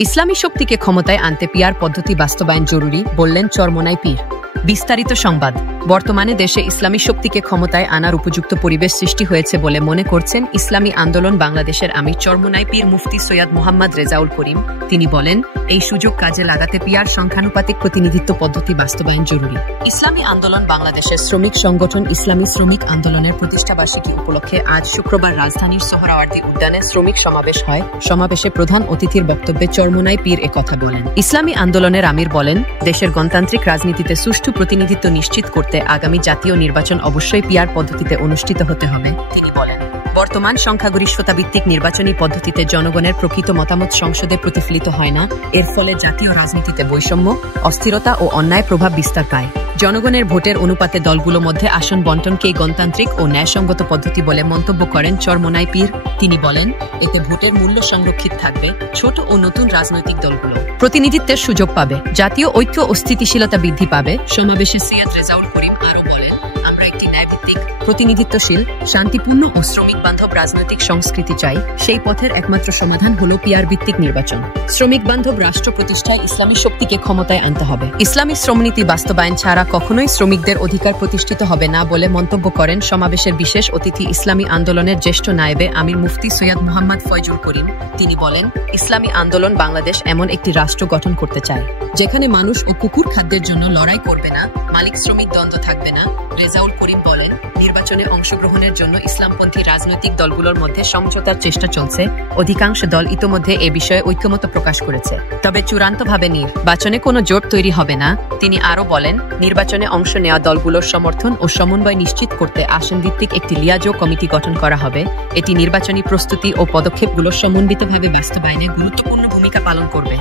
ইসলামী শক্তিকে ক্ষমতায় আনতে পিয়ার পদ্ধতি বাস্তবায়ন জরুরি, বললেন চরমোনাই পীর। বিস্তারিত সংবাদ। বর্তমানে দেশে ইসলামী শক্তিকে ক্ষমতায় আনার উপযুক্ত পরিবেশ সৃষ্টি হয়েছে বলে মনে করছেন ইসলামী আন্দোলন বাংলাদেশের আমির চরমোনাই পীর মুফতি সৈয়দ মোহাম্মদ রেজাউল করিম। তিনি বলেন, এই সুযোগ কাজে লাগাতে পিয়ার সংখ্যানুপাতিক প্রতিনিধিত্ব পদ্ধতি বাস্তবায়ন জরুরি। ইসলামী আন্দোলন বাংলাদেশের শ্রমিক সংগঠন ইসলামী শ্রমিক আন্দোলনের প্রতিষ্ঠাবার্ষিকী উপলক্ষে আজ শুক্রবার রাজধানীর সোহরাওয়ার্দী উদ্যানে শ্রমিক সমাবেশ হয়। সমাবেশে প্রধান অতিথির বক্তব্যে চরমোনাই পীর একথা বলেন। ইসলামী আন্দোলনের আমির বলেন, দেশের গণতান্ত্রিক রাজনীতিতে সুষ্ঠু প্রতিনিধিত্ব নিশ্চিত করতে আগামী জাতীয় নির্বাচন অবশ্যই পিয়ার পদ্ধতিতে অনুষ্ঠিত হতে হবে। তিনি বলেন, বর্তমান সংখ্যাগরিষ্ঠতা ভিত্তিক নির্বাচনী পদ্ধতিতে জনগণের প্রকৃত মতামত সংসদে প্রতিফলিত হয় না। এর ফলে জাতীয় রাজনীতিতে বৈষম্য, অস্থিরতা ও অন্যায় প্রভাব বিস্তার পায়। জনগণের ভোটের অনুপাতে দলগুলোর মধ্যে আসন বন্টনকেই গণতান্ত্রিক ও ন্যায়সঙ্গত পদ্ধতি বলে মন্তব্য করেন চরমোনাই পীর। তিনি বলেন, এতে ভোটের মূল্য সংরক্ষিত থাকবে, ছোট ও নতুন রাজনৈতিক দলগুলো প্রতিনিধিত্বের সুযোগ পাবে, জাতীয় ঐক্য ও স্থিতিশীলতা বৃদ্ধি পাবে। সমাবেশে সৈয়দ রেজাউল করিম আরও বলেন, আমরা একটি ন্যায়ভিত্তিক, প্রতিনিধিত্বশীল, শান্তিপূর্ণ ও শ্রমিক বান্ধব রাজনৈতিক সংস্কৃতি চাই। সেই পথের একমাত্র সমাধান হল পিয়ার ভিত্তিক নির্বাচন। শ্রমিক বান্ধব রাষ্ট্র প্রতিষ্ঠায় ইসলামী শক্তিকে ক্ষমতায় আনতে হবে। ইসলামী শ্রমনীতি বাস্তবায়ন ছাড়া কখনোই শ্রমিকদের অধিকার প্রতিষ্ঠিত হবে না বলে মন্তব্য করেন সমাবেশের বিশেষ অতিথি ইসলামী আন্দোলনের জ্যেষ্ঠ নায়েবে আমির মুফতি সৈয়দ মোহাম্মদ ফয়জুল করিম। তিনি বলেন, ইসলামী আন্দোলন বাংলাদেশ এমন একটি রাষ্ট্র গঠন করতে চায় যেখানে মানুষ ও কুকুর খাদ্যের জন্য লড়াই করবে না, মালিক শ্রমিক দ্বন্দ্ব থাকবে না। রেজাউল করিম বলেন, নির্বাচনে অংশগ্রহণের জন্য ইসলামপন্থী রাজনৈতিক দলগুলোর মধ্যে সমঝোতার চেষ্টা চলছে। অধিকাংশ দল ইতোমধ্যে এ বিষয়ে ঐক্যমত প্রকাশ করেছে, তবে চূড়ান্তভাবে নির্বাচনে কোনো জোট তৈরি হবে না। তিনি আরও বলেন, নির্বাচনে অংশ নেওয়া দলগুলোর সমর্থন ও সমন্বয় নিশ্চিত করতে আসনভিত্তিক একটি লিয়াজো কমিটি গঠন করা হবে। এটি নির্বাচনী প্রস্তুতি ও পদক্ষেপগুলো সমন্বিতভাবে বাস্তবায়নে গুরুত্বপূর্ণ ভূমিকা পালন করবে।